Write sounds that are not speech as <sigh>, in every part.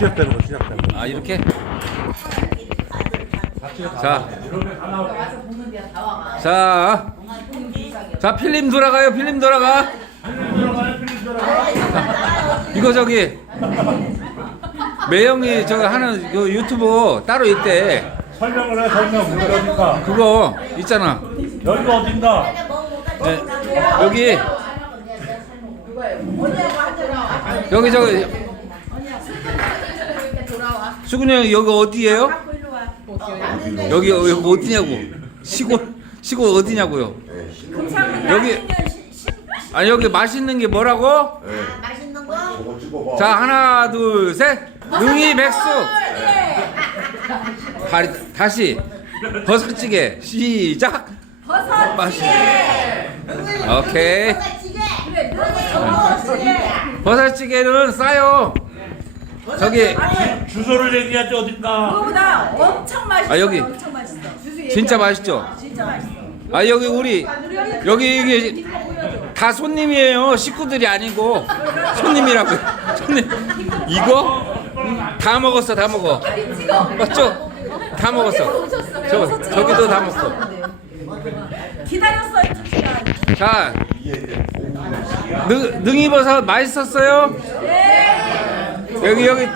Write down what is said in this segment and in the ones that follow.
시작되는 거 시작되는 거. 아 이렇게? 자, 자, 자 필름 돌아가요. 필름 돌아가. 이거 저기 매형이 저 하는 그 유튜브 따로 있대. 설명을 해 설명. 여기 어딘가. 그거 있잖아. 여기가 어딘가. 네, 여기 여기 저기 수근이 형 여기 어디예요? 여기 여기 어디냐고. 시골 시골 어디냐고요? 여기 아 여기 맛있는 게 뭐라고? 맛있는 거? 자 하나 둘 셋. 능이 백숙 다리, 다시. 버섯찌개. 시작. 맛있 오케이. 버섯찌개는 싸요 저기 주소를 얘기하지 어딘가. 그거보다 엄청 맛있어. 아, 여기. 엄청 맛있어. 진짜 맛있죠? 진짜 맛있어. 아 여기 우리 여기 이게 다 손님이에요 식구들이 아니고 손님이라고 손님 이거 다 먹었어 다 먹어 맞죠? 다 먹었어 저 저기도 다 먹고 기다렸어요, 두 시간. 자 능, 능이버섯 맛있었어요? 여기 여기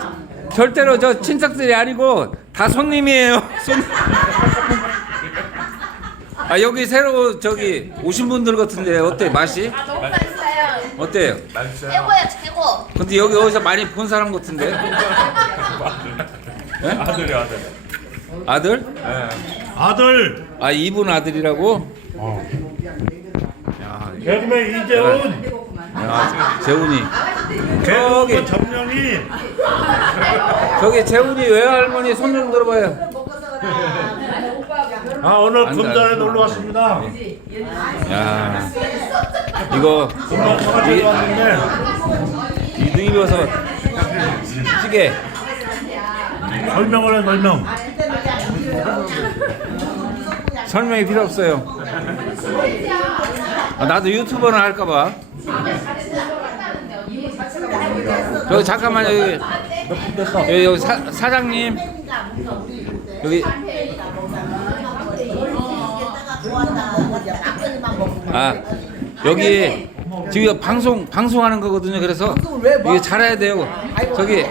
절대로 저 친척들이 아니고 다 손님이에요 <laughs> 손. 아 여기 새로 저기 오신 분들 같은데 어때 맛이? 너무 맛있어요. 어때요? 최고야 최고. 근데 여기 어디서 많이 본 사람 같은데 예? 아들이 아들. 아들? 아들. 아 이분 아들이라고? 야, 개그맨 이재훈. 야 재훈이 개그맨 정명이. 저기 재훈이 외할머니 손 좀 들어봐요. 아 오늘 금전에. 놀러 왔습니다. 야 이거 금방 사가지고 왔는데. 이 능이버섯 찌개 설명을 해 설명. 설명이 필요 없어요. 아, 나도 유튜버는 할까봐. 저기 잠깐만 여기 몇분 됐어? 여기, 여기 사, 사장님 여기 아 여기 지금 방송 방송하는 거거든요. 그래서 이게 잘해야 돼요. 저기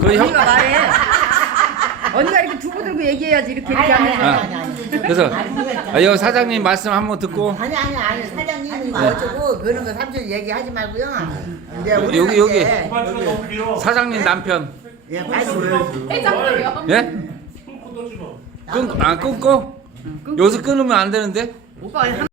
그 형. 언니가 말해. 언니가 이렇게 두고 들고 얘기해야지 이렇게 이렇게 하면. 아, 그래서 아, 여기 사장님 말씀 한번 듣고 아니 아니 아니 사장님이 어쩌고 그런 거 삼촌 얘기하지 말고요. 이제 우리 여기, 여기. 이제 그만큼 너무 길어. 사장님 남편 예, 맛있어요. 예? 끊, 아 끊고? 여기서 끊으면 안 되는데? 오빠가